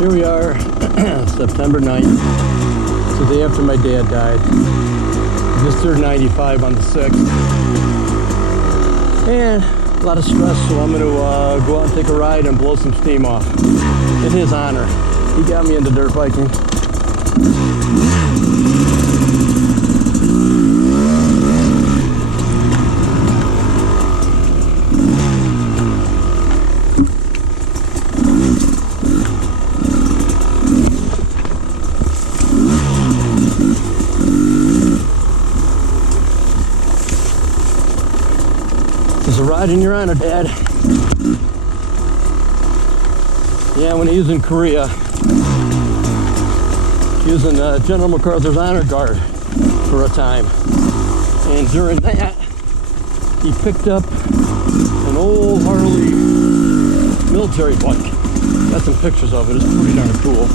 Here we are, September 9th. It's the day after my dad died. Just turned 95 on the 6th. And a lot of stress, so I'm going to go out and take a ride and blow some steam off. In his honor. He got me into dirt biking. There's a ride in your honor, Dad. Yeah, when he was in Korea, he was in General MacArthur's Honor Guard for a time. And during that, he picked up an old Harley military bike. Got some pictures of it. It's pretty darn cool.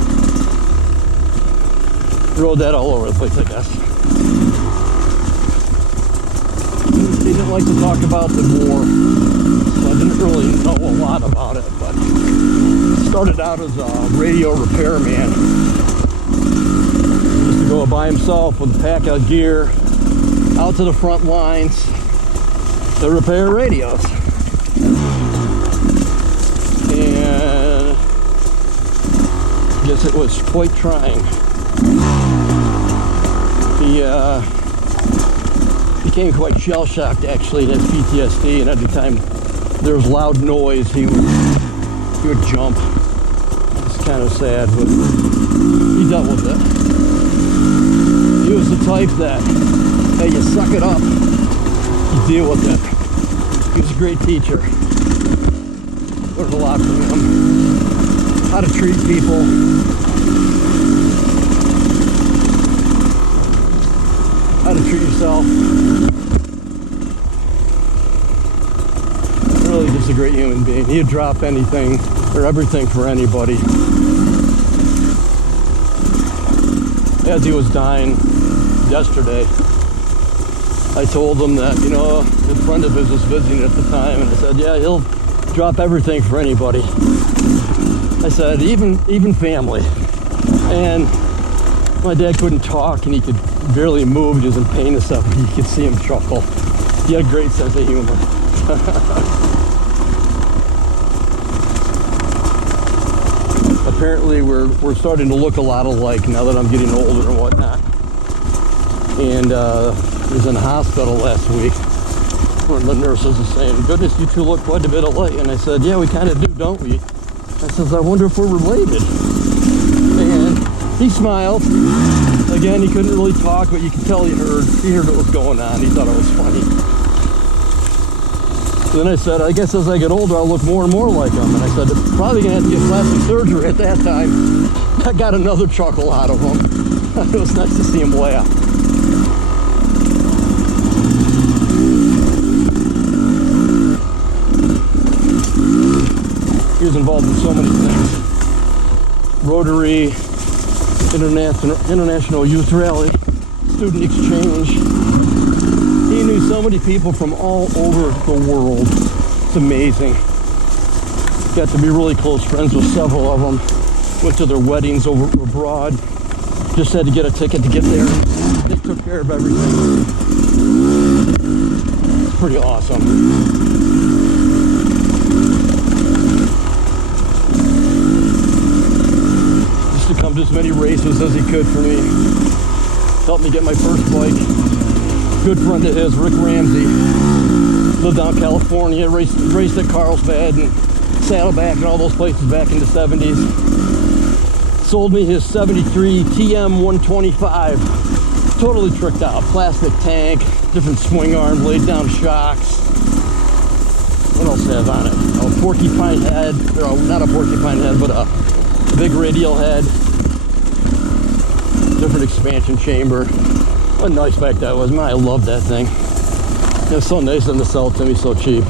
Rode that all over the place, I guess. He didn't like to talk about the war, so I didn't really know a lot about it, but started out as a radio repairman. Used to go by himself with a pack of gear out to the front lines to repair radios. And I guess it was quite trying. He became quite shell-shocked, actually. He has PTSD, and every time there was loud noise, he would jump. It's kind of sad, but he dealt with it. He was the type that, hey, you suck it up, you deal with it. He was a great teacher. Learned a lot from him. How to treat people. How to treat yourself. Really just a great human being. He'd drop anything or everything for anybody. As he was dying yesterday, I told him that, you know, a friend of his was visiting at the time, and I said, yeah, he'll drop everything for anybody. I said, even family. And my dad couldn't talk, and he could barely move. He was in pain and stuff. You could see him chuckle. He had a great sense of humor. Apparently, we're starting to look a lot alike now that I'm getting older and whatnot. And I was in the hospital last week. One of the nurses was saying, goodness, you two look quite a bit alike. And I said, yeah, we kind of do, don't we? I says, I wonder if we're related. And he smiled. Again, he couldn't really talk, but you could tell he heard what was going on. He thought it was funny. Then I said, I guess as I get older, I'll look more and more like him. And I said, probably going to have to get plastic surgery at that time. I got another chuckle out of him. It was nice to see him laugh. He was involved in so many things. Rotary, International Youth Rally, Student Exchange. He knew so many people from all over the world. It's amazing. Got to be really close friends with several of them. Went to their weddings over abroad. Just had to get a ticket to get there. They took care of everything. It's pretty awesome. To come to as many races as he could for me. Helped me get my first bike. Good friend of his, Rick Ramsey. Lived out in California, raced at Carlsbad and Saddleback and all those places back in the 70s. Sold me his 73 TM 125. Totally tricked out. Plastic tank, different swing arm, laid down shocks. What else have on it? A porcupine head. Or not a porcupine head, but a big radial head, different expansion chamber. What a nice bike that was, man. I love that thing. It was so nice of them to sell it to me so cheap.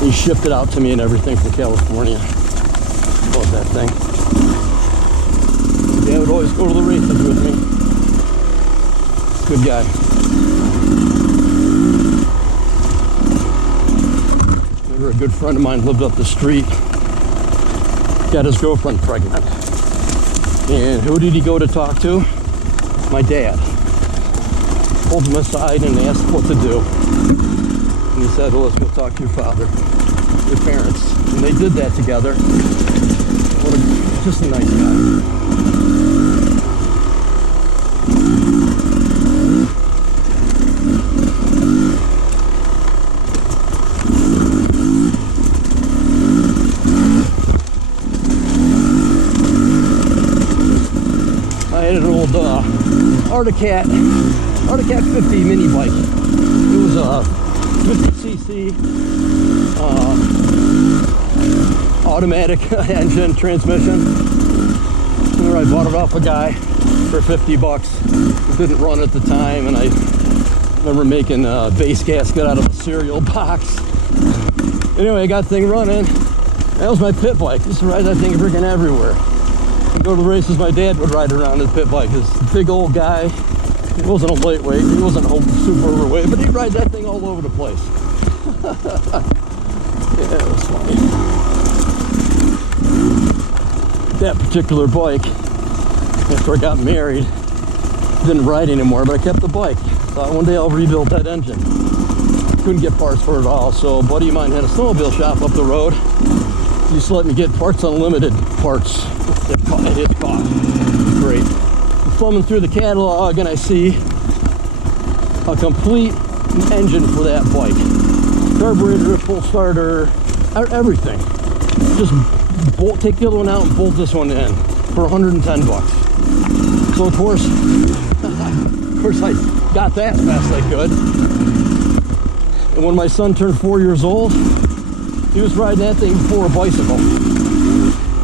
He shipped it out to me and everything from California. Love that thing. Dad would always go to the races with me. Good guy. Remember a good friend of mine lived up the street. Got his girlfriend pregnant. And who did he go to talk to? My dad. Pulled him aside and asked what to do. And he said, well, let's go talk to your father, your parents. And they did that together. Just a nice guy. I had an old Articat 50 mini bike. It was a 50cc automatic engine transmission. And I bought it off a guy for 50 bucks. It didn't run at the time, and I remember making a base gasket out of a cereal box. Anyway, I got the thing running. That was my pit bike. I used to ride that thing freaking everywhere. I'd go to the races, my dad would ride around his pit bike. This big old guy. He wasn't a lightweight, he wasn't super overweight, but he'd ride that thing all over the place. Yeah, it was funny. That particular bike, after I got married, didn't ride anymore, but I kept the bike. Thought one day I'll rebuild that engine. Couldn't get parts for it all, so a buddy of mine had a snowmobile shop up the road. He used to let me get Parts Unlimited parts at his cost. Great. I'm thumbing through the catalog and I see a complete engine for that bike. Carburetor, full starter, everything. Just take the other one out and bolt this one in for 110 bucks. So of course I got that as fast as I could. And when my son turned 4 years old, he was riding that thing before a bicycle.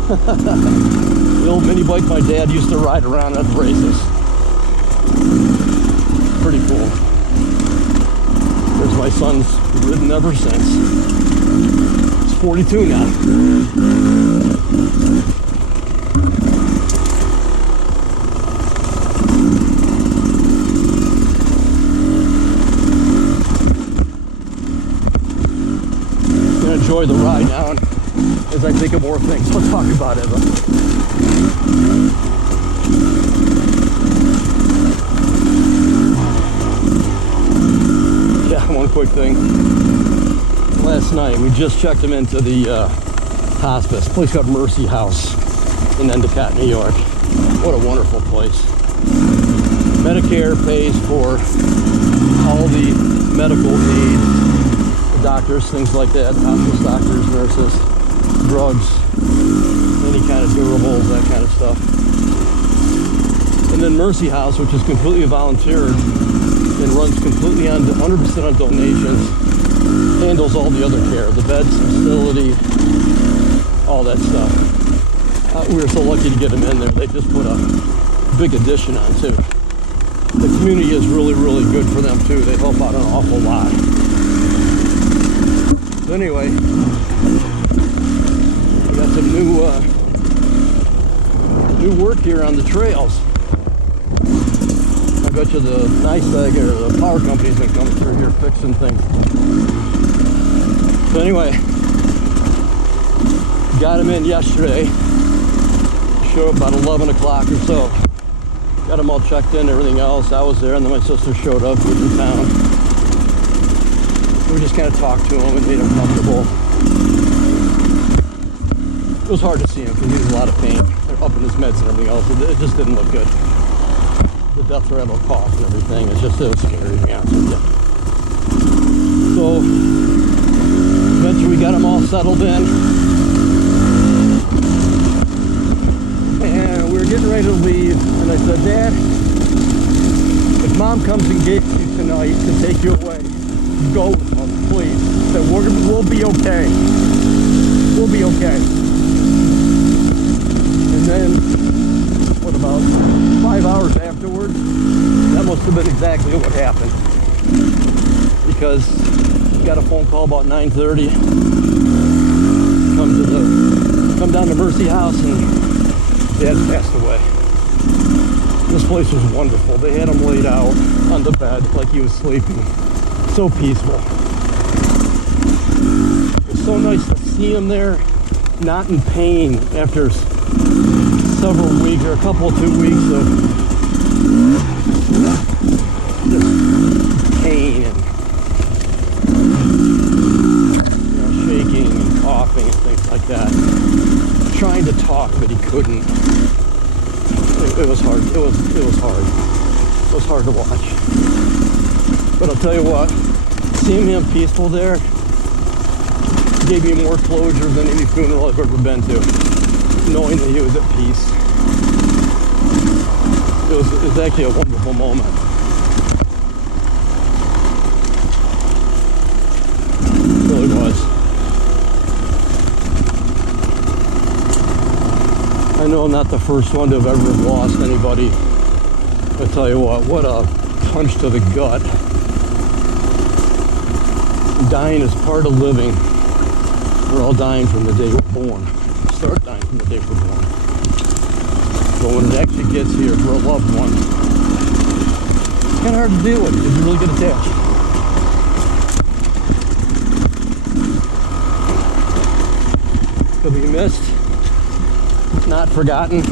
The old mini bike my dad used to ride around at races. Pretty cool. There's my son's ridden ever since. He's 42 now. Enjoy the ride now, and as I think of more things, we'll talk about it. Yeah, one quick thing. Last night, we just checked him into the hospice. A place called Maurice Howe in Endicott, New York. What a wonderful place. Medicare pays for all the medical aid, doctors, things like that, hospice doctors, nurses, drugs, any kind of durables, that kind of stuff. And then Mercy House, which is completely volunteered and runs completely on 100% on donations, handles all the other care, the beds, facility, all that stuff. We were so lucky to get them in there. They just put a big addition on too. The community is really, really good for them too. They help out an awful lot. So anyway, we got some new work here on the trails. I bet you the NYSEG or the power company's been coming through here fixing things. So anyway, got them in yesterday. Showed up about 11 o'clock or so. Got them all checked in, everything else. I was there, and then my sister showed up, who was in town. We just kind of talked to him and made him comfortable. It was hard to see him because he was in a lot of pain. They're up in his meds and everything else. It just didn't look good. The death rattle, cough and everything. It was scary, to be honest with you. So eventually we got them all settled in. And we were getting ready to leave. And I said, Dad, if Mom comes and gets you tonight to take you away, go with us, please. So we'll be okay. We'll be okay. And then, what, about 5 hours afterwards, that must have been exactly what happened. Because we got a phone call about 9:30. Come down to Mercy House, and Dad passed away. This place was wonderful. They had him laid out on the bed like he was sleeping. So peaceful. It's so nice to see him there, not in pain after 7 several weeks or a couple 2 weeks of just pain and shaking and coughing and things like that. Trying to talk, but he couldn't. It was hard. It was hard. It was hard to watch. But I'll tell you what, seeing him peaceful there gave me more closure than any funeral I've ever been to. Knowing that he was at peace. It was actually a wonderful moment. It really was. I know I'm not the first one to have ever lost anybody. I'll tell you what a punch to the gut. Dying is part of living. We're all dying from the day we're born. Start dying from the day we're born. But when it actually gets here for a loved one, it's kind of hard to deal with because you really get attached. He'll be missed, not forgotten,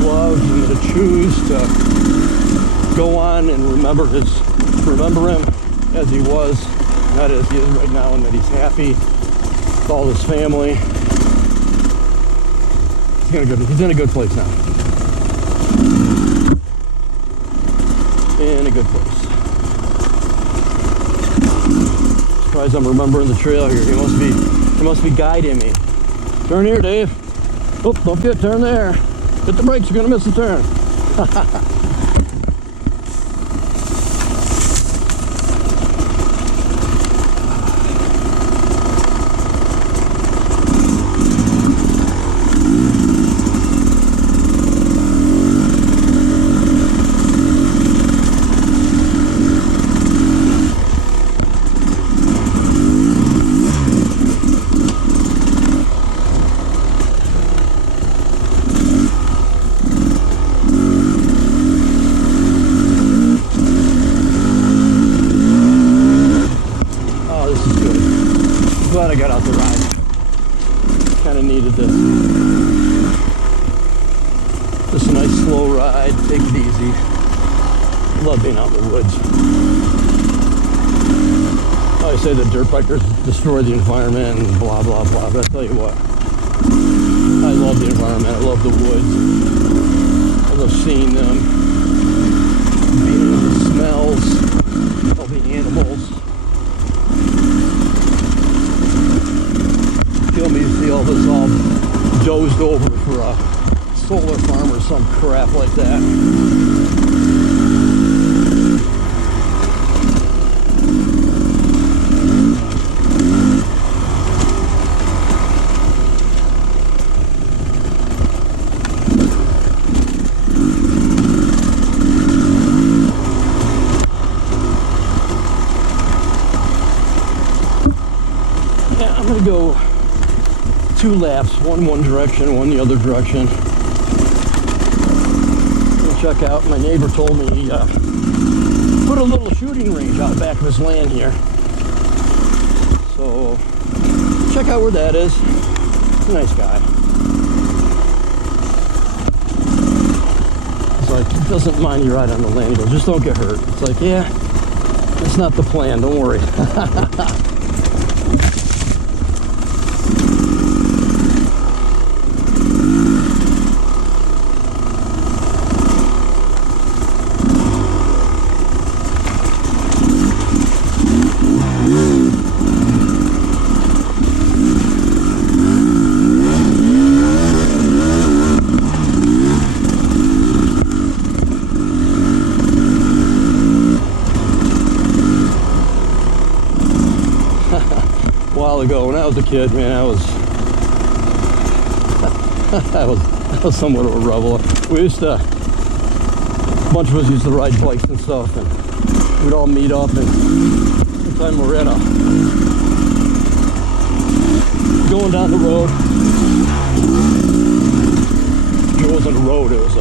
loved. I'm going to choose to go on and remember him as he was, not as he is right now, and that he's happy with all his family. He's in a good place now. In a good place. Surprised I'm remembering the trail here. He must be guiding me. Turn here, Dave. Oh, don't forget, turn there. Hit the brakes, you're gonna miss the turn. Glad I got out the ride. Kind of needed this. Just a nice slow ride. Take it easy. Love being out in the woods. I always say that dirt bikers destroy the environment and blah blah blah. But I tell you what, I love the environment. I love the woods. I love seeing them, being in the smells, all the animals. Kill me to see all this all dozed over for a solar farm or some crap like that. Yeah, I'm gonna go 2 laps, one direction, one the other direction. We'll check out. My neighbor told me he put a little shooting range out back of his land here. So check out where that is. He's a nice guy. He's like, he doesn't mind you ride on the land. He goes, just don't get hurt. It's like, yeah, that's not the plan. Don't worry. Ago when I was a kid, man, I was somewhat of a rebel. We used to, a bunch of us used to ride bikes and stuff, and we'd all meet up, and one time we're at going down the road. It wasn't a road, it was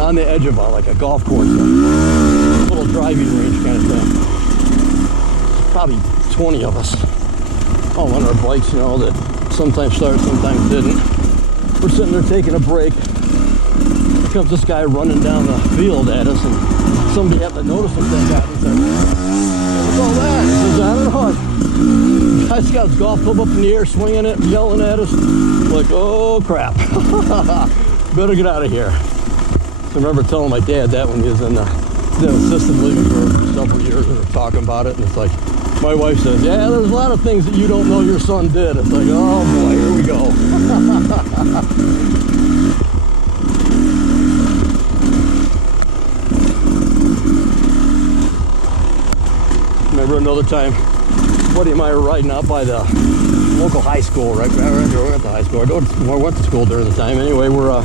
on the edge of like a golf course, a little driving range kind of thing. Probably 20 of us. All on our bikes, you know, that sometimes started, sometimes didn't. We're sitting there taking a break. Here comes this guy running down the field at us, and somebody happened to notice him. Thank God. He said, "What's all that?" He says, "I don't know." The guy's got his golf club up in the air, swinging it, yelling at us. Like, oh crap! Better get out of here. So I remember telling my dad that when he was in the assisted living for several years, and we're talking about it, and it's like, my wife says, "Yeah, there's a lot of things that you don't know your son did." It's like, oh boy, here we go. Remember another time, a buddy of mine were riding out by the local high school, right? We were at the high school. I went to school during the time. Anyway, we're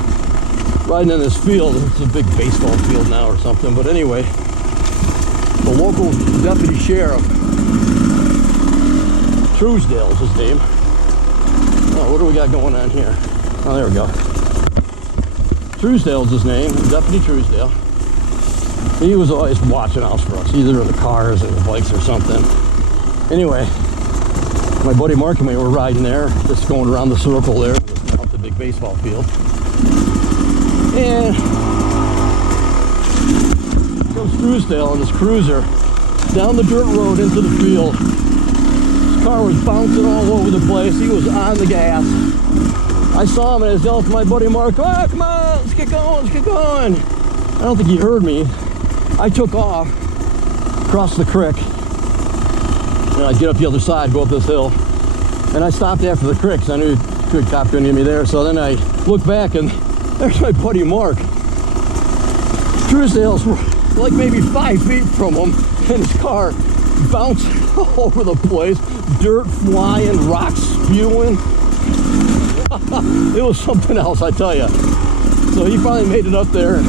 riding in this field. It's a big baseball field now or something. But anyway, the local deputy sheriff, Truesdale is his name. Oh, what do we got going on here? Oh, there we go. Truesdale's his name, Deputy Truesdale. He was always watching out for us, either in the cars or the bikes or something. Anyway, my buddy Mark and me were riding there, just going around the circle there, up the big baseball field. And comes Truesdale on his cruiser down the dirt road into the field. His car was bouncing all over the place. He was on the gas. I saw him and I was yelling to my buddy Mark, "Oh, come on, let's get going, let's get going." I don't think he heard me. I took off across the creek, and I'd get up the other side, go up this hill, and I stopped after the creek because I knew the cop couldn't get me there. So then I looked back, and there's my buddy Mark. Truesdale's like maybe 5 feet from him, and his car bouncing all over the place, dirt flying, rocks spewing. It was something else, I tell you. So he finally made it up there.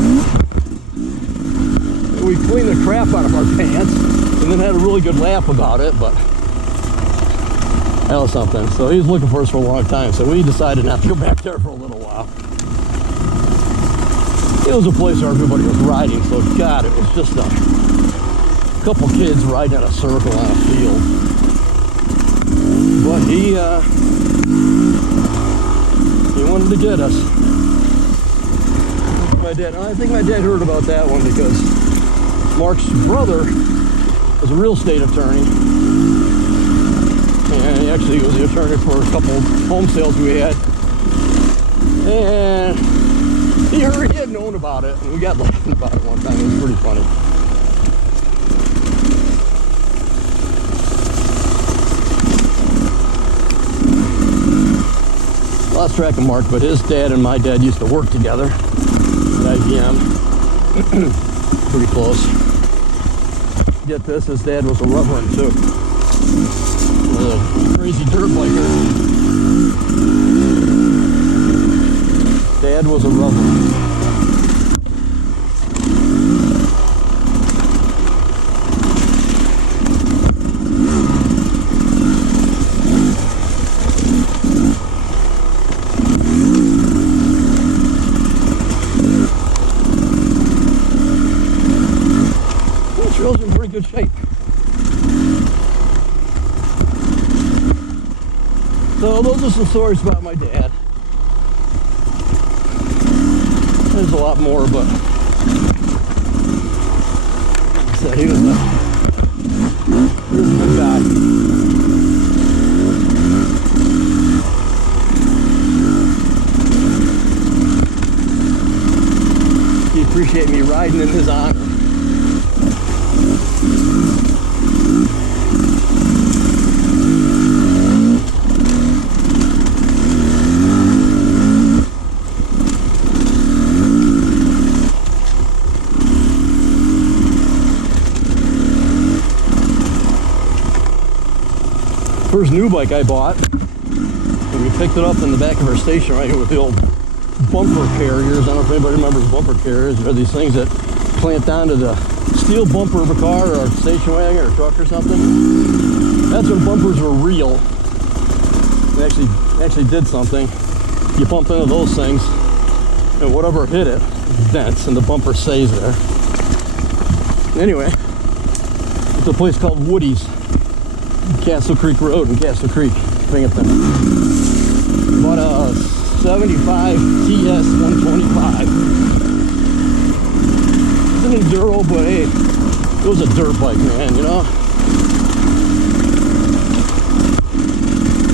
We cleaned the crap out of our pants and then had a really good laugh about it, but that was something. So he was looking for us for a long time, so we decided not to go back there for a little while. It was a place where everybody was riding, so God, it was just a couple kids riding in a circle on a field. But he wanted to get us. I think my dad heard about that one because Mark's brother was a real estate attorney, and he actually was the attorney for a couple home sales we had, and he had known about it, and we got laughing about it one time. It was pretty funny. Lost track of Mark, but his dad and my dad used to work together at IBM. Pretty close. Get this, his dad was a reverend too. A crazy dirt biker. Dad was a reverend. Trail's in pretty good shape. So those are some stories about my dad. There's a lot more, but like I said, he was a good guy. He appreciated me riding in his honor. First new bike I bought, and we picked it up in the back of our station right here with the old bumper carriers. I don't know if anybody remembers bumper carriers. They're these things that clamp down to the steel bumper of a car or a station wagon or a truck or something. That's when bumpers were real. They actually did something. You bump into those things, and whatever hit it dents, and the bumper stays there. Anyway, it's a place called Woody's, Castle Creek Road in Castle Creek, Binghamton. Bought a 75 TS 125. It's an enduro, but hey, it was a dirt bike, man, you know?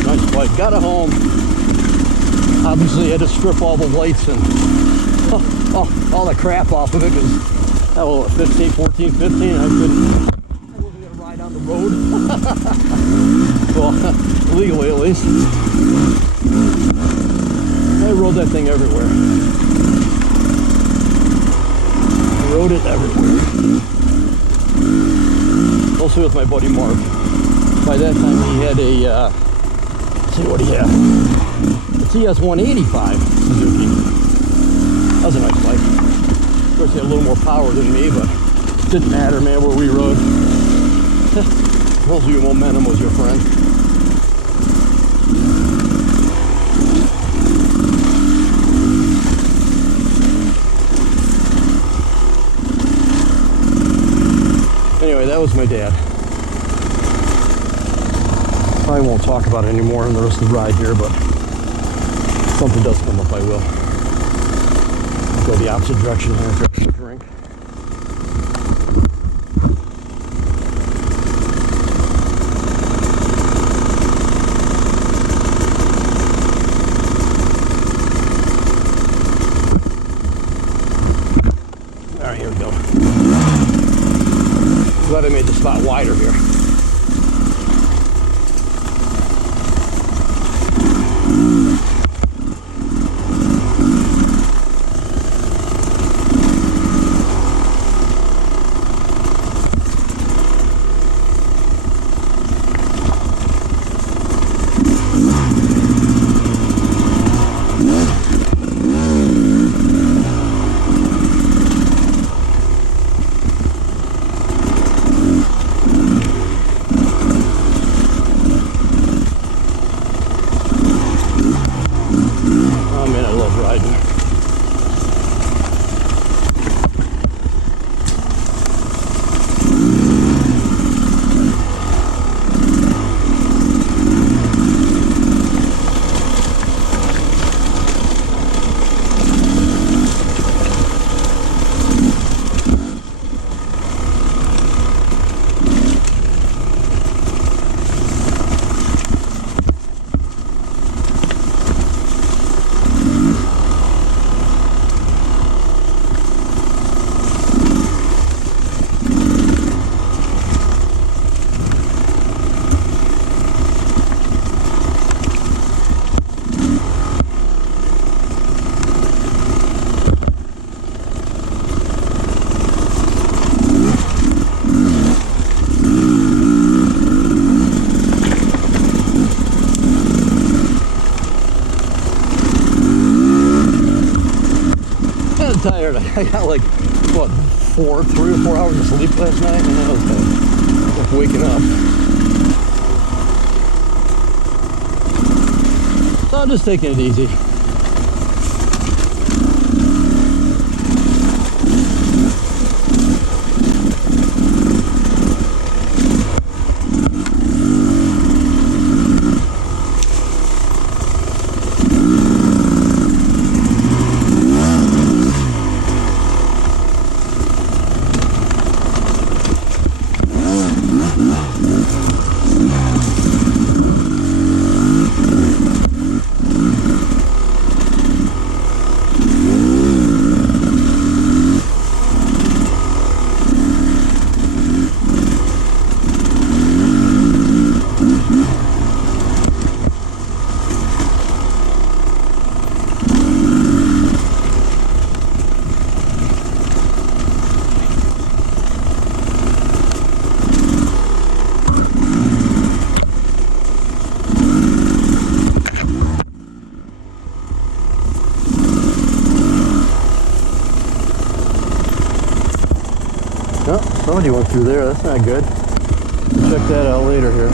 Nice bike. Got it home. Obviously, had to strip all the lights and all the crap off of it because that was 15, 14, 15. I wasn't going to ride on the road. Well, legally at least. I rode that thing everywhere. I rode it everywhere. Also with my buddy Mark. By that time he had a, let's see what he had. A TS 185 Suzuki. That was a nice bike. Of course he had a little more power than me, but it didn't matter, man, where we rode. Tells you momentum was your friend. Anyway, that was my dad. I won't talk about it anymore in the rest of the ride here, but if something does come up, I will. I'll go the opposite direction here for a drink. All right, here we go. Glad I made the spot wider here. Tired. I got like what 3 or 4 hours of sleep last night, and I was like waking up. So I'm just taking it easy. Oh, somebody went through there. That's not good. Check that out later here.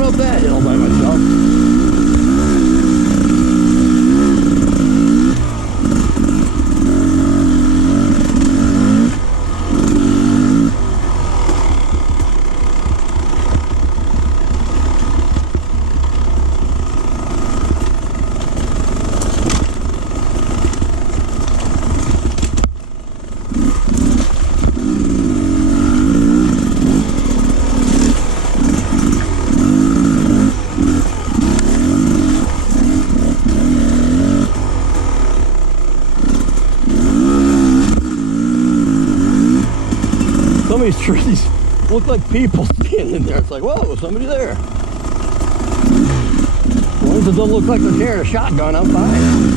going up that hill by myself. Some of these trees look like people standing there. It's like, whoa, somebody there. As long as it doesn't look like they're carrying a shotgun, I'm fine.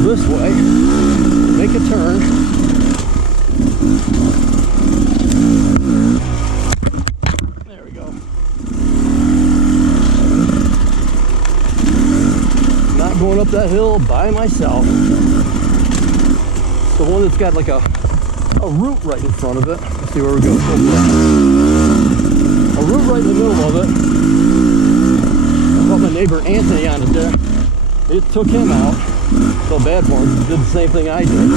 This way, make a turn. There we go. Not going up that hill by myself. The one that's got like a root right in front of it. Let's see where we go. A root right in the middle of it. I brought my neighbor Anthony on it there. It took him out. So bad for him. Did the same thing I did.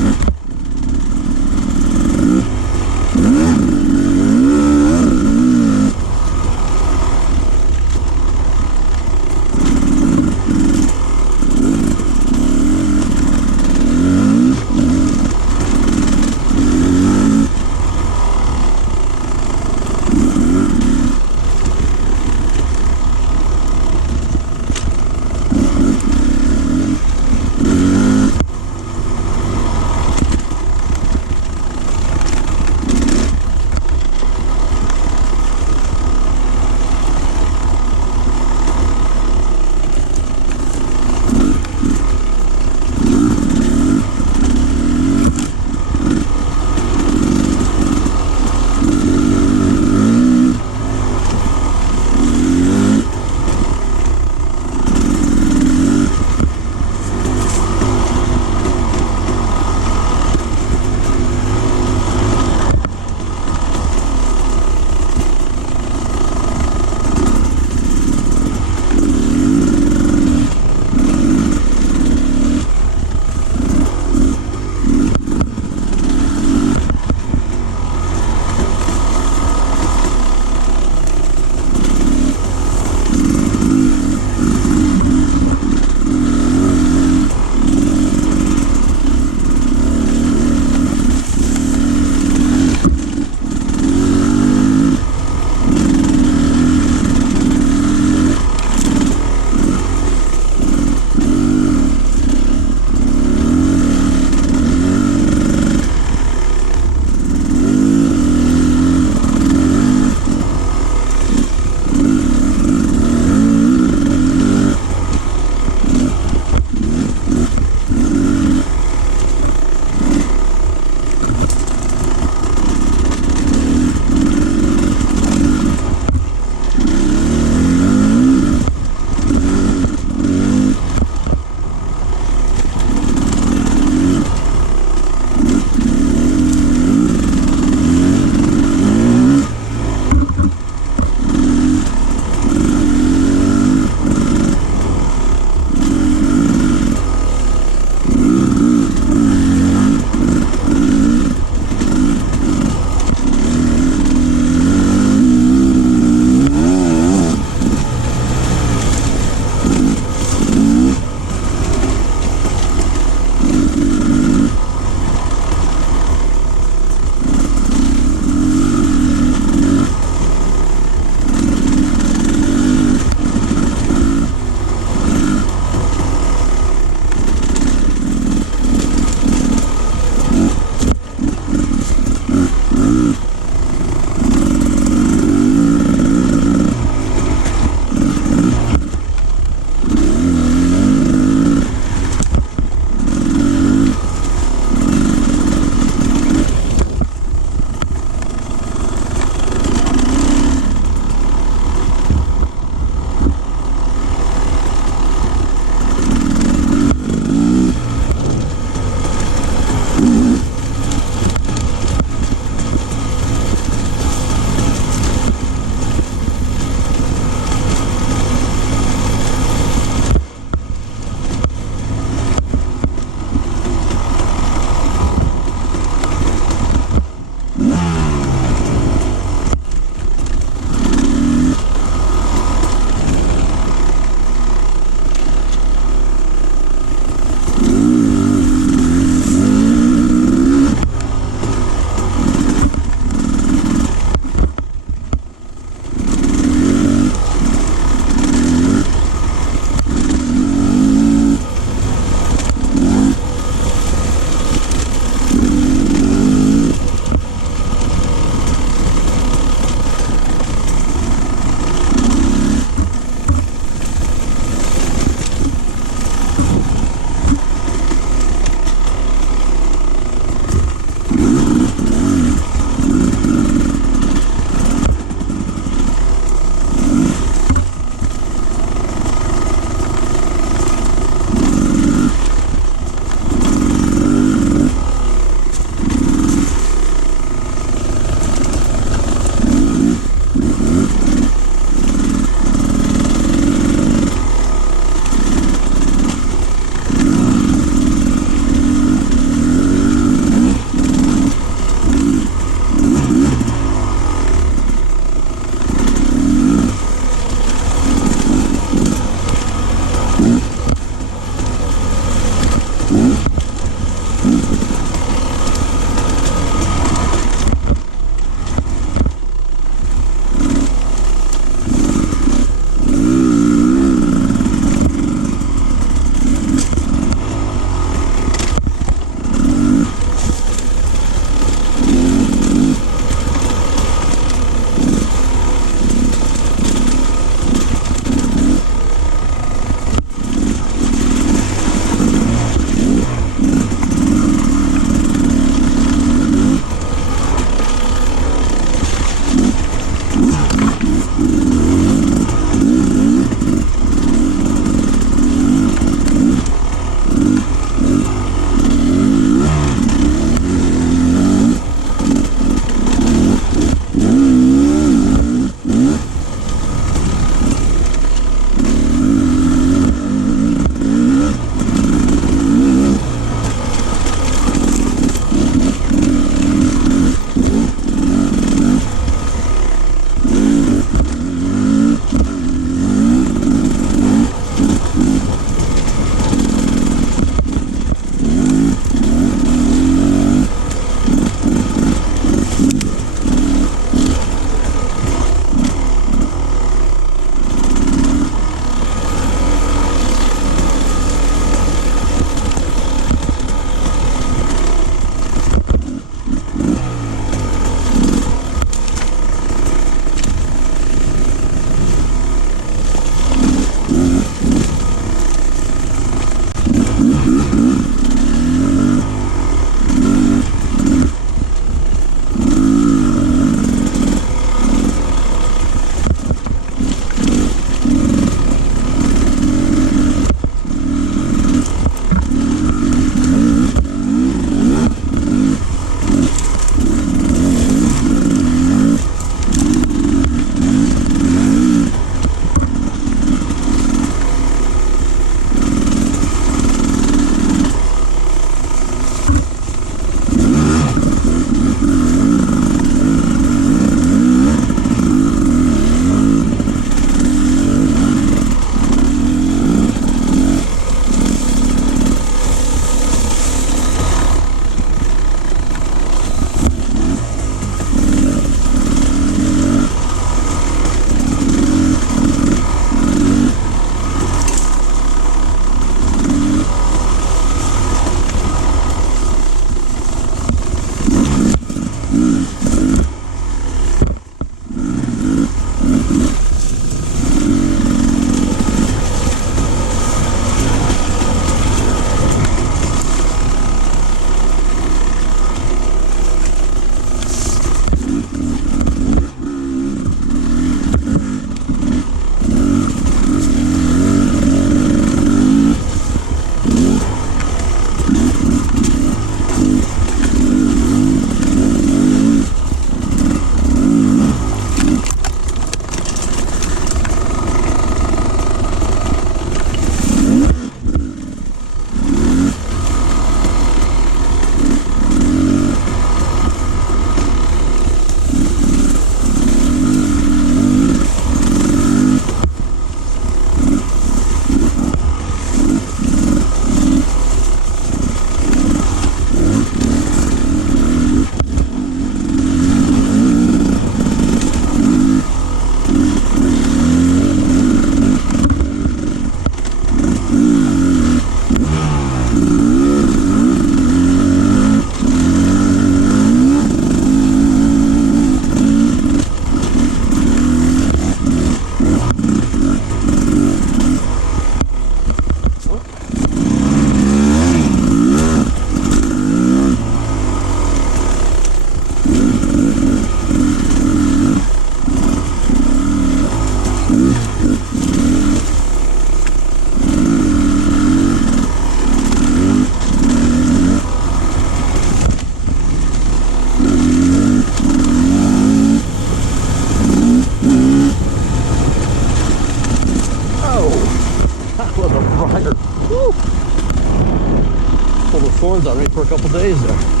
corns already for a couple days there.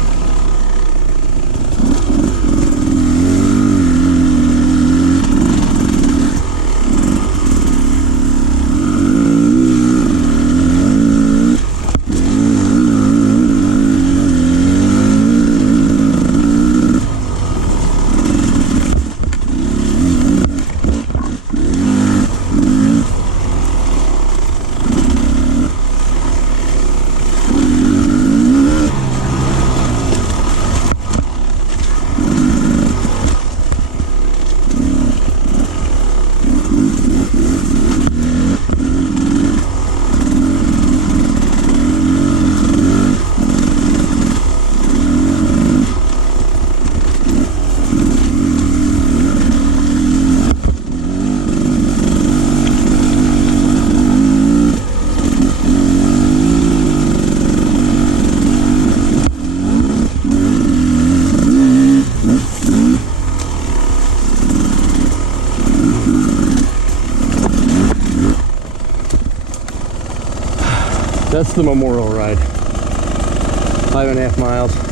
That's the Memorial ride. 5.5 miles.